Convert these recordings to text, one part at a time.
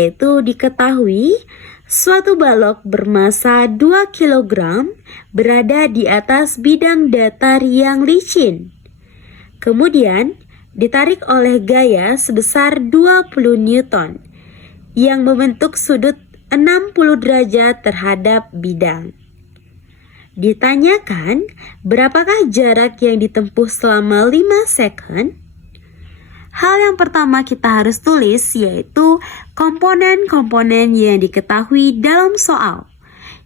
Yaitu diketahui suatu balok bermasa 2 kg berada di atas bidang datar yang licin. Kemudian ditarik oleh gaya sebesar 20 Newton yang membentuk sudut 60 derajat terhadap bidang. Ditanyakan berapakah jarak yang ditempuh selama 5 second? Hal yang pertama kita harus tulis yaitu komponen-komponen yang diketahui dalam soal.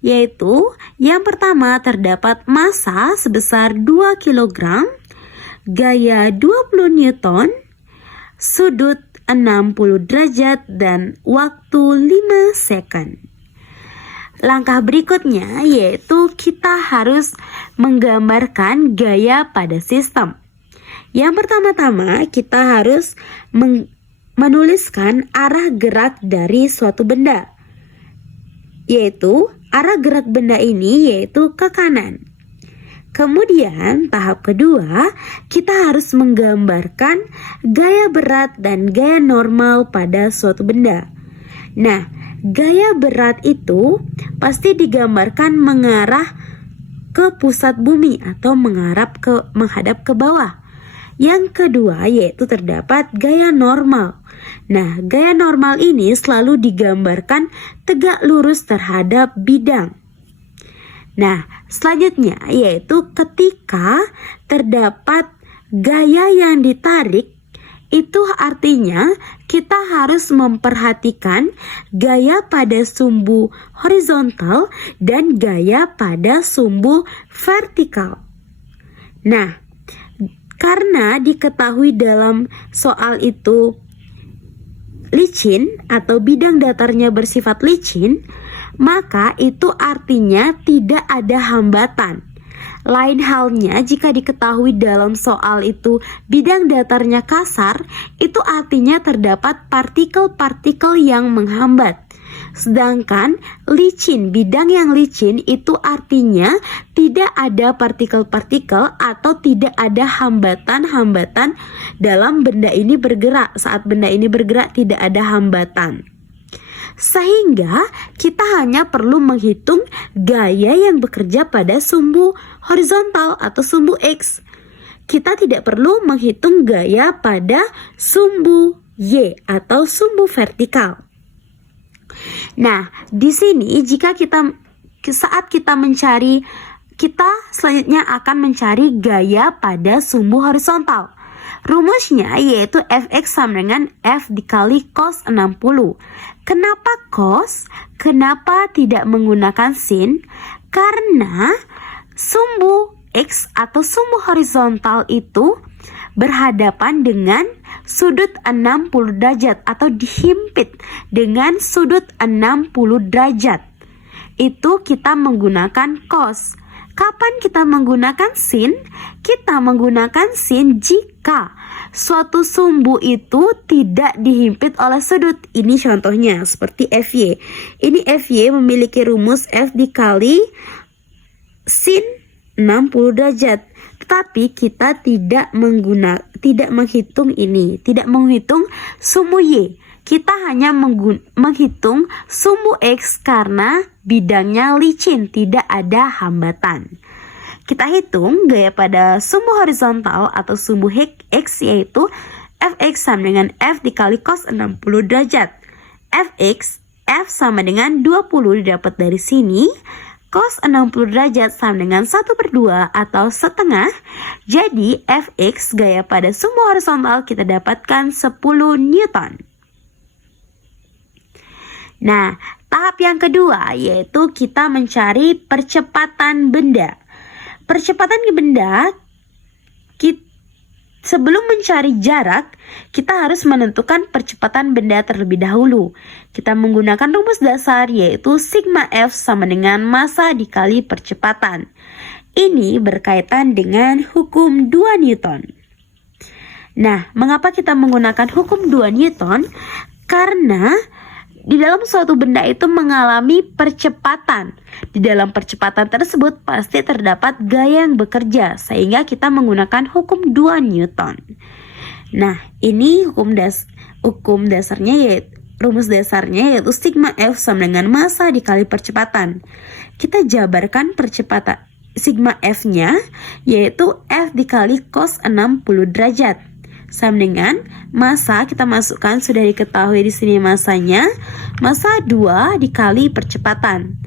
Yaitu yang pertama terdapat massa sebesar 2 kg, gaya 20 Newton, sudut 60 derajat, dan waktu 5 second. Langkah berikutnya yaitu kita harus menggambarkan gaya pada sistem. Yang pertama-tama kita harus menuliskan arah gerak dari suatu benda. Yaitu arah gerak benda ini yaitu ke kanan. Kemudian tahap kedua kita harus menggambarkan gaya berat dan gaya normal pada suatu benda. Nah, gaya berat itu pasti digambarkan mengarah ke pusat bumi atau menghadap ke bawah. Yang kedua yaitu terdapat gaya normal. Nah, gaya normal ini selalu digambarkan tegak lurus terhadap bidang. Nah, selanjutnya yaitu ketika terdapat gaya yang ditarik, itu artinya kita harus memperhatikan gaya pada sumbu horizontal dan gaya pada sumbu vertikal. Nah, karena diketahui dalam soal itu licin atau bidang datarnya bersifat licin, maka itu artinya tidak ada hambatan. Lain halnya jika diketahui dalam soal itu bidang datarnya kasar, itu artinya terdapat partikel-partikel yang menghambat. Sedangkan licin, bidang yang licin itu artinya tidak ada partikel-partikel atau tidak ada hambatan-hambatan dalam benda ini bergerak. Saat benda ini bergerak tidak ada hambatan. Sehingga kita hanya perlu menghitung gaya yang bekerja pada sumbu horizontal atau sumbu X. Kita tidak perlu menghitung gaya pada sumbu Y atau sumbu vertikal. Nah, di sini saat kita mencari, kita selanjutnya akan mencari gaya pada sumbu horizontal. Rumusnya yaitu Fx sama dengan F dikali cos 60. Kenapa cos? Kenapa tidak menggunakan sin? Karena sumbu X atau sumbu horizontal itu berhadapan dengan sudut 60 derajat atau dihimpit dengan sudut 60 derajat. Itu kita menggunakan cos. Kapan kita menggunakan sin? Kita menggunakan sin jika suatu sumbu itu tidak dihimpit oleh sudut. Ini contohnya seperti FY. Ini FY memiliki rumus F dikali sin 60 derajat. Tetapi kita tidak menghitung ini, tidak menghitung sumbu Y. Kita hanya menghitung sumbu X karena bidangnya licin, tidak ada hambatan. Kita hitung gaya pada sumbu horizontal atau sumbu X yaitu Fx sama dengan F dikali cos 60 derajat. Fx, F sama dengan 20 didapat dari sini. Cos 60 derajat sama dengan 1/2 atau setengah. Jadi Fx gaya pada sumbu horizontal kita dapatkan 10 Newton. Nah, tahap yang kedua yaitu kita mencari percepatan benda. Percepatan benda, sebelum mencari jarak, kita harus menentukan percepatan benda terlebih dahulu. Kita menggunakan rumus dasar yaitu sigma F sama dengan massa dikali percepatan. Ini berkaitan dengan hukum 2 Newton. Nah, mengapa kita menggunakan hukum 2 Newton? Karena di dalam suatu benda itu mengalami percepatan. Di dalam percepatan tersebut pasti terdapat gaya yang bekerja, sehingga kita menggunakan hukum 2 Newton. Nah, ini hukum dasarnya yaitu rumus dasarnya yaitu sigma F sama dengan massa dikali percepatan. Kita jabarkan percepatan sigma F-nya yaitu F dikali cos 60 derajat. Sama dengan massa, kita masukkan, sudah diketahui di sini massanya. Massa 2 dikali percepatan.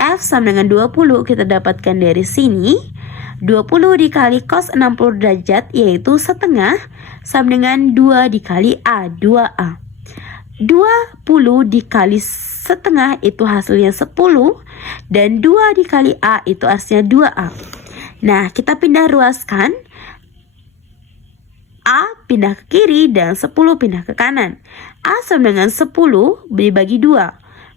F sama dengan 20 kita dapatkan dari sini. 20 dikali cos 60 derajat yaitu setengah sama dengan 2 dikali A, 2A. 20 dikali setengah itu hasilnya 10 dan 2 dikali A itu hasilnya 2A. Nah, kita pindah ruaskan. A pindah ke kiri dan 10 pindah ke kanan. A sama dengan 10 dibagi 2.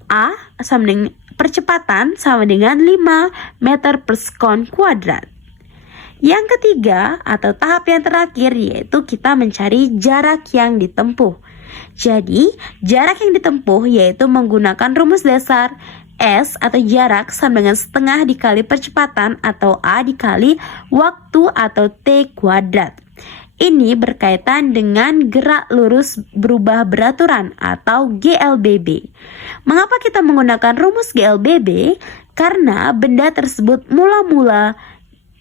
A sama dengan percepatan sama dengan 5 meter per sekon kuadrat. Yang ketiga atau tahap yang terakhir yaitu kita mencari jarak yang ditempuh. Jadi, jarak yang ditempuh yaitu menggunakan rumus dasar S atau jarak sama dengan setengah dikali percepatan atau A dikali waktu atau T kuadrat. Ini berkaitan dengan gerak lurus berubah beraturan atau GLBB. Mengapa kita menggunakan rumus GLBB? Karena benda tersebut mula-mula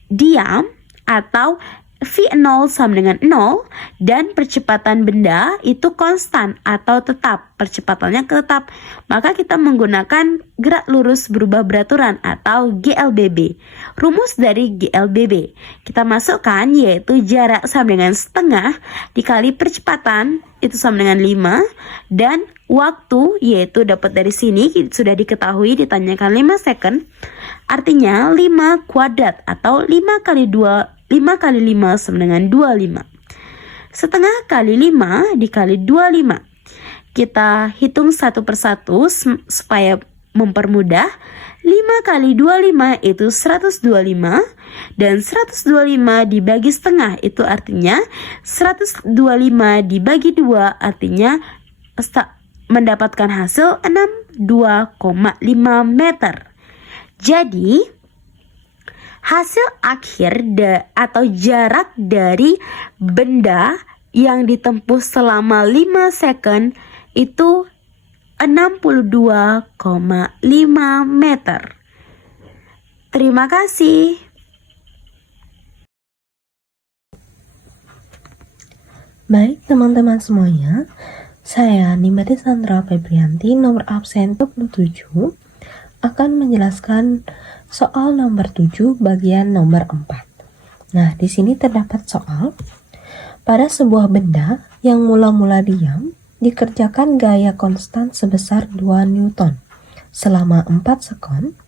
diam atau V0 sama dengan 0 dan percepatan benda itu konstan atau tetap, percepatannya tetap. Maka kita menggunakan gerak lurus berubah beraturan atau GLBB. Rumus dari GLBB kita masukkan yaitu jarak sama dengan setengah dikali percepatan itu sama dengan 5 dan waktu yaitu dapat dari sini sudah diketahui ditanyakan 5 second. Artinya 5 kuadrat atau 5 kali 5 sama dengan 25. Setengah kali 5 dikali 25. Kita hitung satu persatu supaya mempermudah. 5 kali 25 itu 125 dan 125 dibagi setengah itu artinya 125 dibagi 2 artinya mendapatkan hasil 62,5 meter. Jadi hasil akhir atau jarak dari benda yang ditempuh selama 5 second itu 62,5 meter. Terima kasih. Baik teman-teman semuanya, saya Nimati Sandra Febrianti, nomor absen 27, akan menjelaskan soal nomor 7 bagian nomor 4. Nah, di sini terdapat soal. Pada sebuah benda yang mula-mula diam, dikerjakan gaya konstan sebesar 2 Newton selama 4 sekon.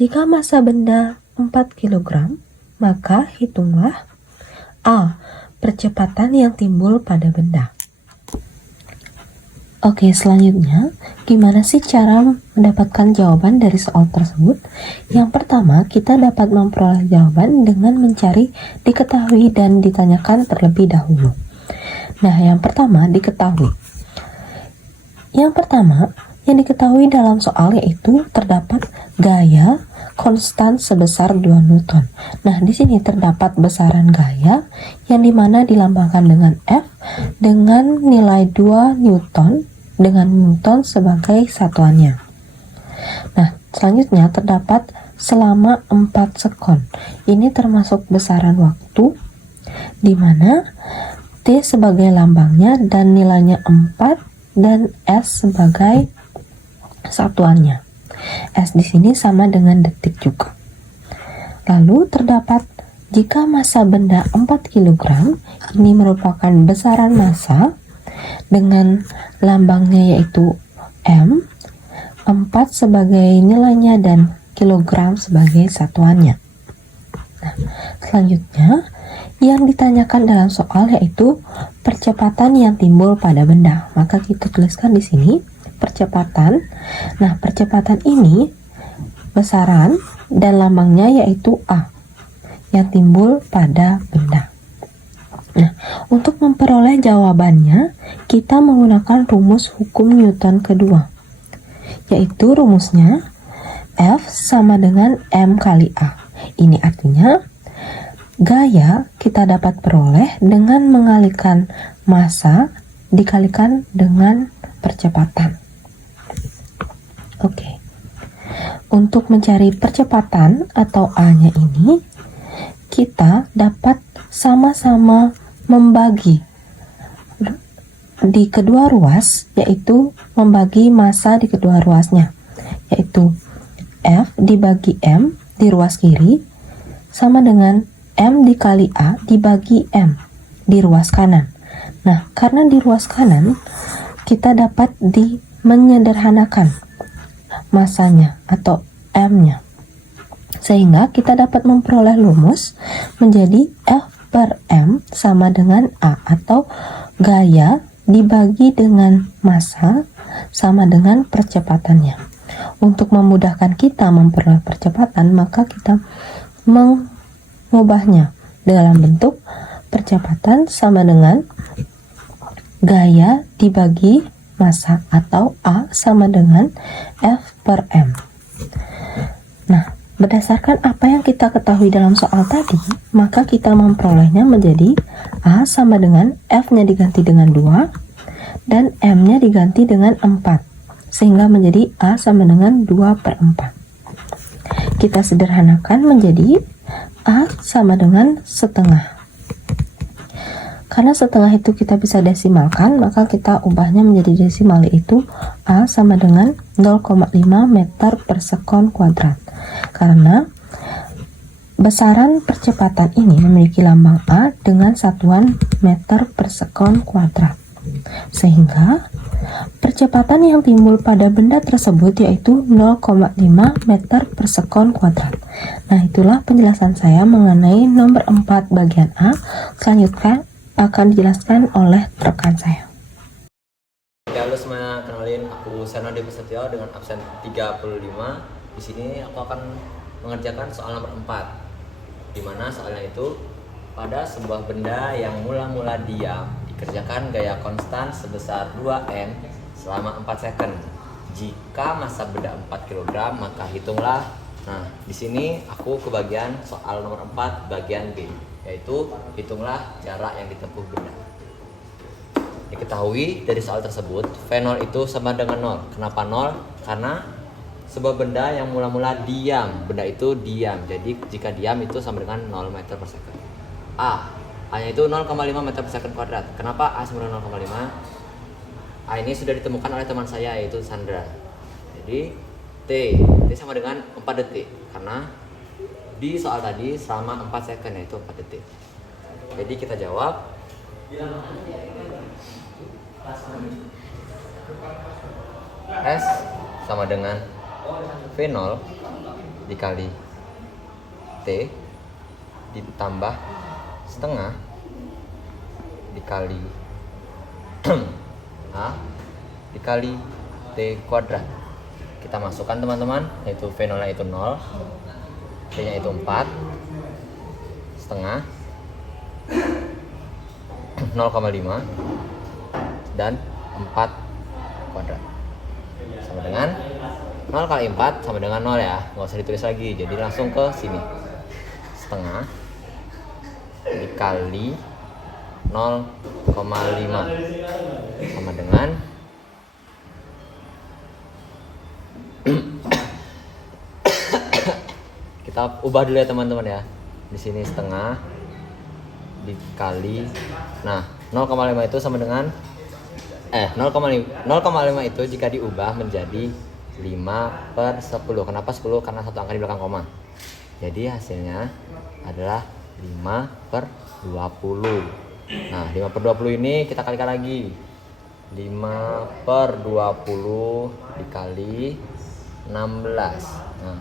Jika massa benda 4 kg, maka hitunglah A. Percepatan yang timbul pada benda. Oke, selanjutnya, gimana sih cara mendapatkan jawaban dari soal tersebut? Yang pertama, kita dapat memperoleh jawaban dengan mencari diketahui dan ditanyakan terlebih dahulu. Nah, yang pertama diketahui. Yang pertama, yang diketahui dalam soal yaitu terdapat gaya konstan sebesar 2 Newton. Nah, di sini terdapat besaran gaya yang dimana dilambangkan dengan F dengan nilai 2 Newton dengan Newton sebagai satuannya. Nah, selanjutnya terdapat selama 4 sekon. Ini termasuk besaran waktu di mana T sebagai lambangnya dan nilainya 4 dan S sebagai satuannya. S di sini sama dengan detik juga. Lalu terdapat jika massa benda 4 kg, ini merupakan besaran massa dengan lambangnya yaitu M, 4 sebagai nilainya dan kilogram sebagai satuannya. Nah, selanjutnya yang ditanyakan dalam soal yaitu percepatan yang timbul pada benda. Maka kita tuliskan di sini percepatan. Nah, percepatan ini besaran dan lambangnya yaitu A yang timbul pada benda. Nah, untuk memperoleh jawabannya, kita menggunakan rumus hukum Newton kedua, yaitu rumusnya F sama dengan M kali A. Ini artinya gaya kita dapat peroleh dengan mengalihkan massa dikalikan dengan percepatan. Oke. Untuk mencari percepatan atau A-nya ini, kita dapat sama-sama membagi di kedua ruas, yaitu membagi massa di kedua ruasnya, yaitu F dibagi M di ruas kiri sama dengan M dikali A dibagi M di ruas kanan. Nah, karena di ruas kanan kita dapat menyederhanakan massanya atau M-nya, sehingga kita dapat memperoleh rumus menjadi F per M sama dengan A, atau gaya dibagi dengan massa sama dengan percepatannya. Untuk memudahkan kita memperoleh percepatan, maka kita mengubahnya dalam bentuk percepatan sama dengan gaya dibagi massa atau A sama dengan F per M. Nah, berdasarkan apa yang kita ketahui dalam soal tadi, maka kita memperolehnya menjadi A sama dengan F-nya diganti dengan 2 dan M-nya diganti dengan 4. Sehingga menjadi A sama dengan 2 per 4. Kita sederhanakan menjadi A sama dengan setengah. Karena setengah itu kita bisa desimalkan, maka kita ubahnya menjadi desimal, yaitu A sama dengan 0,5 meter per sekon kuadrat. Karena besaran percepatan ini memiliki lambang A dengan satuan meter per sekon kuadrat. Sehingga percepatan yang timbul pada benda tersebut yaitu 0,5 meter per sekon kuadrat. Nah, itulah penjelasan saya mengenai nomor 4 bagian A. Selanjutnya akan dijelaskan oleh rekan saya. Halo semuanya, kenalin aku Seno Dewi Setio dengan absen 35. Di sini aku akan mengerjakan soal nomor 4. Di mana soalnya itu pada sebuah benda yang mula-mula diam dikerjakan gaya konstan sebesar 2N selama 4 second. Jika massa benda 4 kg, maka hitunglah. Nah, di sini aku ke bagian soal nomor 4 bagian B, yaitu hitunglah jarak yang ditempuh benda. Diketahui dari soal tersebut, V0 itu sama dengan 0. Kenapa 0? Karena sebuah benda yang mula-mula diam, benda itu diam. Jadi jika diam itu sama dengan 0 meter per second. A-nya itu 0,5 meter per second kuadrat. Kenapa A sama dengan 0,5? A ini sudah ditemukan oleh teman saya, yaitu Sandra. Jadi T sama dengan 4 detik. Karena di soal tadi selama 4 second, yaitu 4 detik. Jadi kita jawab S sama dengan V0 dikali T ditambah setengah dikali A dikali T kuadrat. Kita masukkan teman-teman, yaitu V0 nya itu 0, T nya itu 4, setengah 0,5 dan 4 kuadrat sama dengan 0 kali 4 sama dengan 0 ya, nggak usah ditulis lagi, jadi langsung ke sini. Setengah dikali 0,5 sama dengan kita ubah dulu ya teman-teman ya. Di sini setengah dikali, nah 0,5 itu sama dengan 0,5 itu jika diubah menjadi 5 per 10. Kenapa 10? Karena satu angka di belakang koma. Jadi hasilnya adalah 5 per 20. Nah 5 per 20 ini kita kalikan lagi. 5 per 20 dikali 16, nah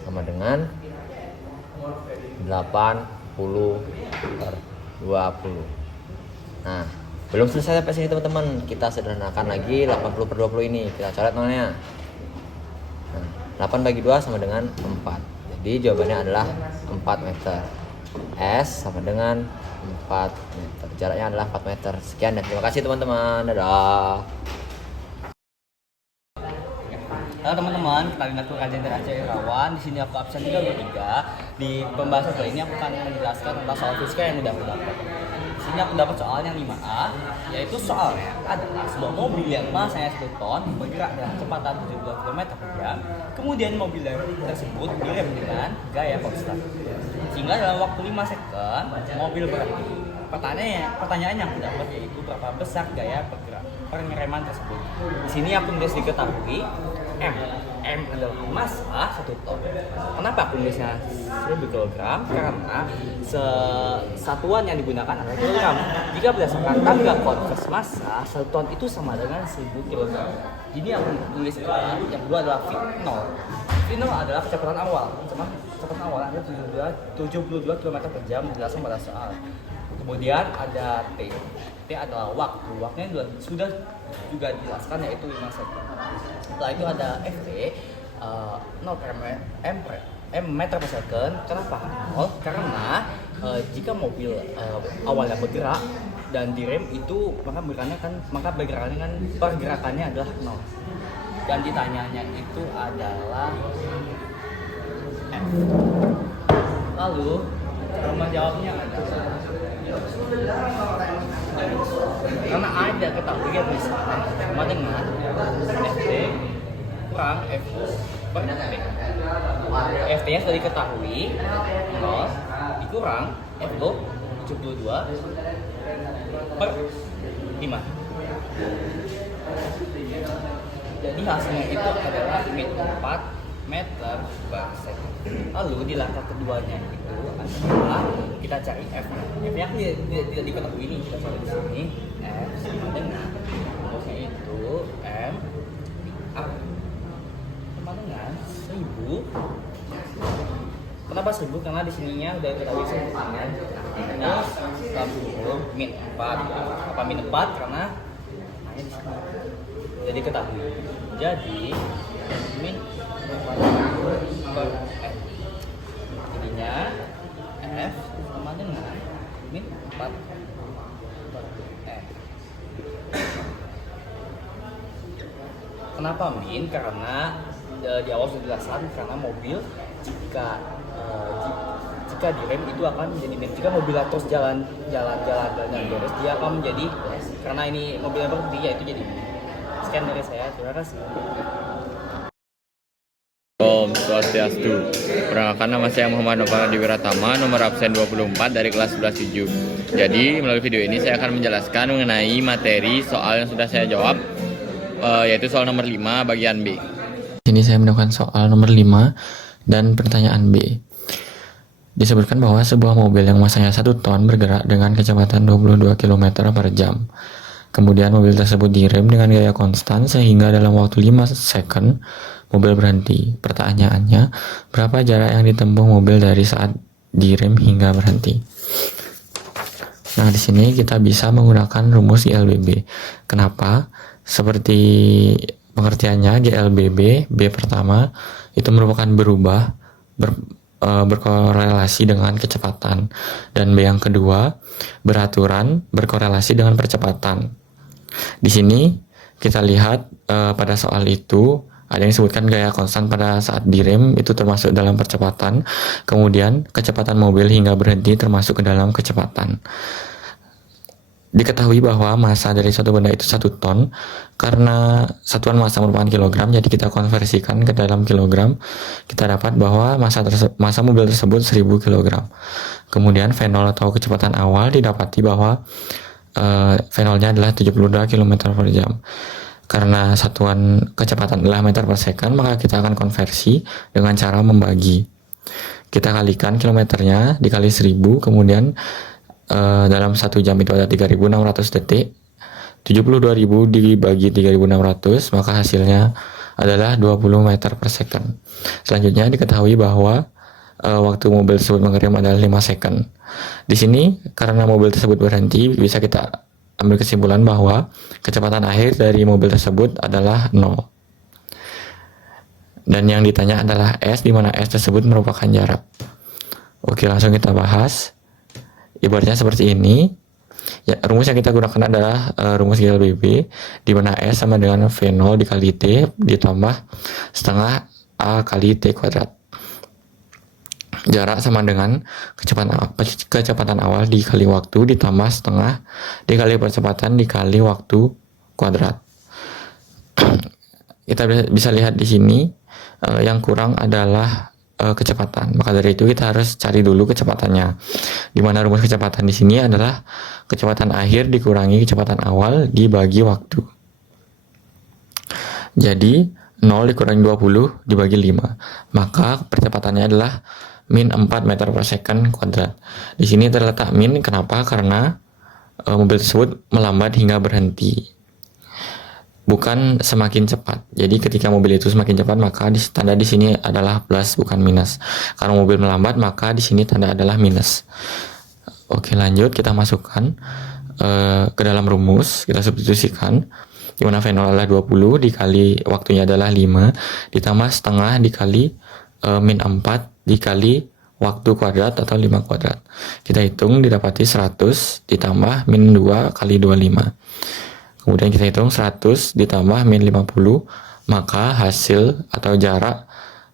sama dengan 80 per 20. Nah, belum selesai sampai sini teman-teman. Kita sederhanakan lagi 80 per 20 ini. Kita coret nolnya. Nah, 8 bagi 2 sama dengan 4. Jadi jawabannya adalah 4 meter. S sama dengan 4 meter. Jaraknya adalah 4 meter. Sekian dan terima kasih teman-teman. Dadah. Halo teman-teman, kenalin aku Rajen dan Aceh Irawan. Di sini aku absen 323. Di pembahasan kali ini aku akan menjelaskan tentang soal fisika yang udah aku dapat. Di sini aku dapat soal yang 5A, yaitu soalnya adalah sebuah mobil yang masanya 1 ton bergerak dengan kecepatan 72 km per jam. Kemudian mobil tersebut direm dengan gaya konstan. Sehingga dalam waktu 5 second mobil berhenti. Pertanyaannya yang aku dapat yaitu berapa besar gaya pengereman tersebut. Di sini aku tulis diketahui M adalah massa 1 ton. Kenapa aku nulisnya 1000 kg? Karena satuan yang digunakan adalah kilogram. Jika berdasarkan tangga konvers massa, 1 ton itu sama dengan 1000 kg. Jadi aku tulis yang kedua adalah V0. V0 adalah kecepatan awal. Kecepatan awal adalah 72 km per jam dijelaskan pada soal. Kemudian ada T. T adalah waktu. Waktunya sudah juga dijelaskan yaitu 5 second. Setelah itu ada FT 0 m meter per second. Kenapa 0? Karena jika mobil awalnya bergerak dan direm itu maka pergerakannya adalah 0. Dan ditanyanya itu adalah F. Lalu rumah jawabnya adalah karena ada ketahui ya sama dengan FT kurang FO per T. FT nya sudah diketahui 0 dikurang FO 72 per 5. Jadi hasilnya itu adalah 4 meter per second. Lalu di langkah keduanya itu adalah kita cari F-nya. F-nya tidak diketahui ini, kita cari di sini F sama dengan rumusnya itu M A sama dengan 1000. Kenapa 10? Karena di sininya udah diketahui dengan minus 60 min 4. Apa min 4? Karena hanya di sini. Jadi diketahui. Jadi min 4 per F. Jadinya F sama dengan min 4 per F. Kenapa min? Karena di awal sudah dijelaskan karena mobil jika direm itu akan menjadi min. Jika mobil terus jalan dengan beres dia akan menjadi plus. Karena ini mobilnya berhenti ya itu jadi min. Sekian dari saya, terima kasih. Om Swastiastu. Perkenalkan, nama saya Muhammad Nova Diwiratama, nomor absen 24 dari kelas 11-7. Jadi melalui video ini saya akan menjelaskan mengenai materi soal yang sudah saya jawab, yaitu soal nomor 5 bagian B. Ini saya menemukan soal nomor 5 dan pertanyaan B. Disebutkan bahwa sebuah mobil yang masanya 1 ton bergerak dengan kecepatan 22 km per jam. Kemudian mobil tersebut direm dengan gaya konstan sehingga dalam waktu 5 second mobil berhenti. Pertanyaannya, berapa jarak yang ditempuh mobil dari saat direm hingga berhenti? Nah, di sini kita bisa menggunakan rumus GLBB. Kenapa? Seperti pengertiannya, GLBB, B pertama itu merupakan berkorelasi dengan kecepatan, dan B yang kedua beraturan berkorelasi dengan percepatan. Di sini kita lihat pada soal itu ada yang disebutkan gaya konstan pada saat direm itu termasuk dalam percepatan, kemudian kecepatan mobil hingga berhenti termasuk ke dalam kecepatan. Diketahui bahwa massa dari suatu benda itu 1 ton karena satuan massa merupakan kilogram, jadi kita konversikan ke dalam kilogram. Kita dapat bahwa massa mobil tersebut 1000 kg. Kemudian V0 atau kecepatan awal didapati bahwa V0-nya adalah 72 km per jam. Karena satuan kecepatan adalah meter per second, maka kita akan konversi dengan cara membagi. Kita kalikan kilometernya dikali 1000, kemudian dalam 1 jam itu ada 3600 detik. 72.000 dibagi 3600, maka hasilnya adalah 20 meter per second. Selanjutnya diketahui bahwa waktu mobil tersebut mengerem adalah 5 second. Di sini karena mobil tersebut berhenti, bisa kita ambil kesimpulan bahwa kecepatan akhir dari mobil tersebut adalah 0. Dan yang ditanya adalah S, di mana S tersebut merupakan jarak. Oke, langsung kita bahas. Ibaratnya seperti ini. Ya, rumus yang kita gunakan adalah rumus GLBB, di mana S sama dengan V0 dikali T ditambah setengah A kali T kuadrat. Jarak sama dengan kecepatan awal dikali waktu ditambah setengah dikali percepatan dikali waktu kuadrat. Kita bisa lihat di sini yang kurang adalah kecepatan. Maka dari itu kita harus cari dulu kecepatannya. Di mana rumus kecepatan di sini adalah kecepatan akhir dikurangi kecepatan awal dibagi waktu. Jadi 0 dikurangi 20 dibagi 5. Maka percepatannya adalah min 4 meter per second kuadrat. Di sini terletak min, kenapa? Karena mobil tersebut melambat hingga berhenti. Bukan semakin cepat. Jadi ketika mobil itu semakin cepat, maka tanda di sini adalah plus bukan minus. Karena mobil melambat, maka di sini tanda adalah minus. Oke, lanjut kita masukkan ke dalam rumus, kita substitusikan. Di mana V0 adalah 20 dikali waktunya adalah 5 ditambah setengah dikali min 4 dikali waktu kuadrat atau 5 kuadrat. Kita hitung didapati 100 ditambah min 2 kali 25. Kemudian kita hitung 100 ditambah min 50, maka hasil atau jarak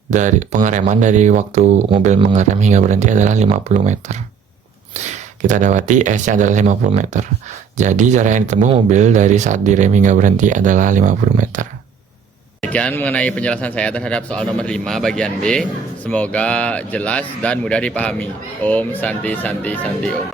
dari pengereman dari waktu mobil mengerem hingga berhenti adalah 50 meter. Kita dapati S-nya adalah 50 meter. Jadi jarak yang ditempuh mobil dari saat direm hingga berhenti adalah 50 meter. Sekian mengenai penjelasan saya terhadap soal nomor 5 bagian B. Semoga jelas dan mudah dipahami. Om Santi Santi Santi Om.